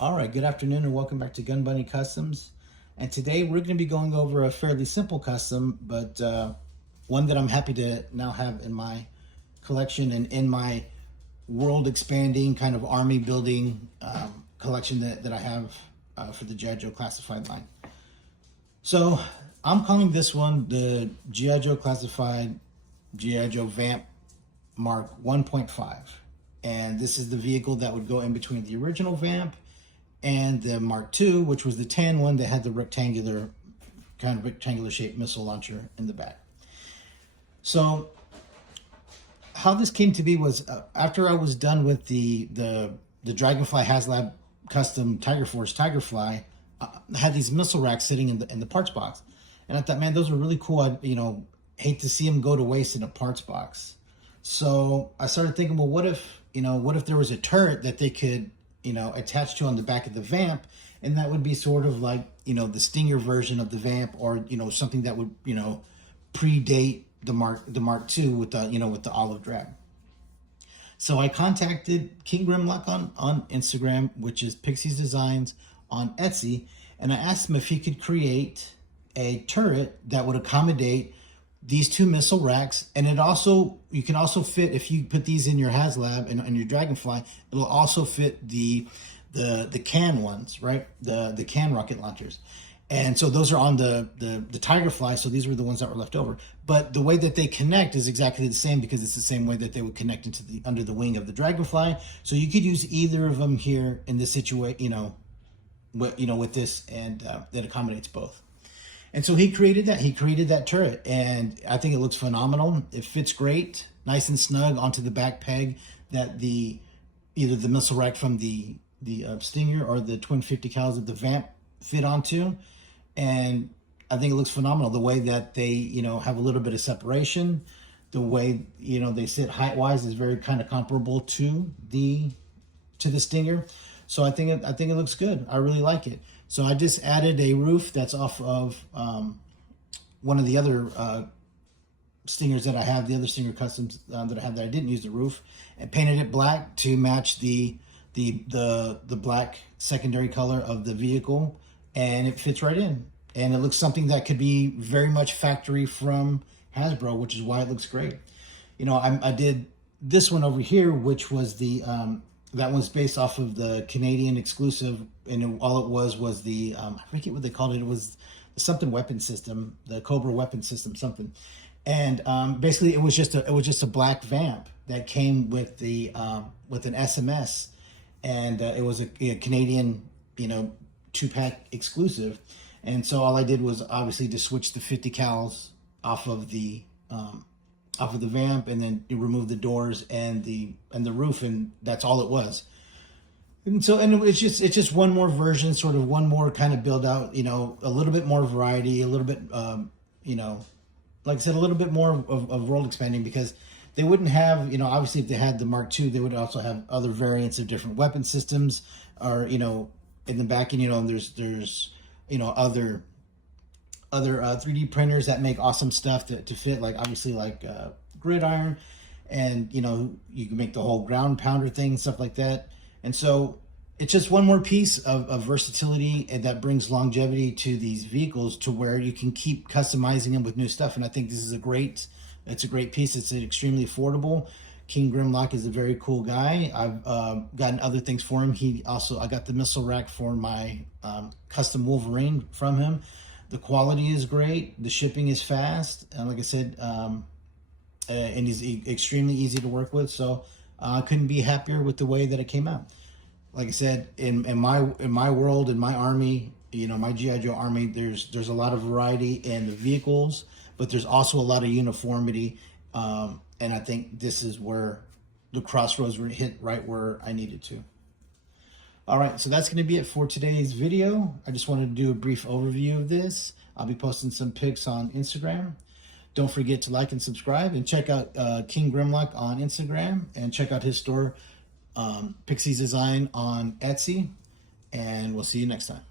All right, good afternoon and welcome back to Gun Bunny Customs. And today we're going to be going over a fairly simple custom, but one that I'm happy to now have in my collection and in my world expanding kind of army building collection that I have for the G.I. Joe Classified line. So I'm calling this one the G.I. Joe Classified G.I. Joe VAMP Mark 1.5. And this is the vehicle that would go in between the original VAMP and the Mark II, which was the tan one that had the rectangular shaped missile launcher in the back. So how this came to be was after I was done with the Dragonfly HasLab custom Tiger Force Tigerfly, I had these missile racks sitting in the parts box, and I thought, man, those were really cool. I hate to see them go to waste in a parts box. So I started thinking, well, what if there was a turret that they could attached to on the back of the VAMP, and that would be sort of like, the Stinger version of the VAMP, or, something that would, predate the Mark II with the olive drab. So I contacted King Grimlock on Instagram, which is Pixie's Designs on Etsy, and I asked him if he could create a turret that would accommodate these two missile racks, and you can also fit, if you put these in your HasLab and your Dragonfly, it'll also fit the can ones, right? The can rocket launchers. And so those are on the Tigerfly, so these were the ones that were left over. But the way that they connect is exactly the same, because it's the same way that they would connect into under the wing of the Dragonfly. So you could use either of them here in this situation, with this, and that accommodates both. And so he created that turret, and I think it looks phenomenal. It fits great, nice and snug onto the back peg that either the missile rack from the Stinger or the twin 50 cals of the VAMP fit onto. And I think it looks phenomenal. The way that they, have a little bit of separation, the way, they sit height-wise is very kind of comparable to the Stinger. So I think it looks good. I really like it. So I just added a roof that's off of one of the other Stingers that I have, the other Stinger customs that I have that I didn't use the roof, and painted it black to match the black secondary color of the vehicle, and it fits right in. And it looks something that could be very much factory from Hasbro, which is why it looks great. I did this one over here, which was that one's based off of the Canadian exclusive, and all it was the I forget what they called it. It was something weapon system, the Cobra weapon system, something. And basically, it was just a black VAMP that came with with an SMS, and it was a Canadian 2-pack exclusive. And so all I did was obviously to switch the 50 cals off of the VAMP, and then you remove the doors and the roof, and that's all it was. And it's just one more version, sort of one more kind of build out, a little bit more variety, a little bit, like I said, a little bit more of world expanding, because they wouldn't have, obviously if they had the Mark II, they would also have other variants of different weapon systems, or, in the back, and, there's other 3D printers that make awesome stuff to fit, like obviously like Gridiron, and you can make the whole ground pounder thing and stuff like that. And so it's just one more piece of versatility, and that brings longevity to these vehicles, to where you can keep customizing them with new stuff. And I think this is a great piece. It's extremely affordable. King Grimlock is a very cool guy. I've gotten other things for him. I got the missile rack for my custom Wolverine from him. The quality is great. The shipping is fast. And like I said, and he's extremely easy to work with. So I couldn't be happier with the way that it came out. Like I said, in my world, in my army, my G.I. Joe army, there's a lot of variety in the vehicles, but there's also a lot of uniformity. And I think this is where the crossroads were hit right where I needed to. All right, so that's going to be it for today's video. I just wanted to do a brief overview of this. I'll be posting some pics on Instagram. Don't forget to like and subscribe, and check out King Grimlock on Instagram, and check out his store, Pixie's Design on Etsy. And we'll see you next time.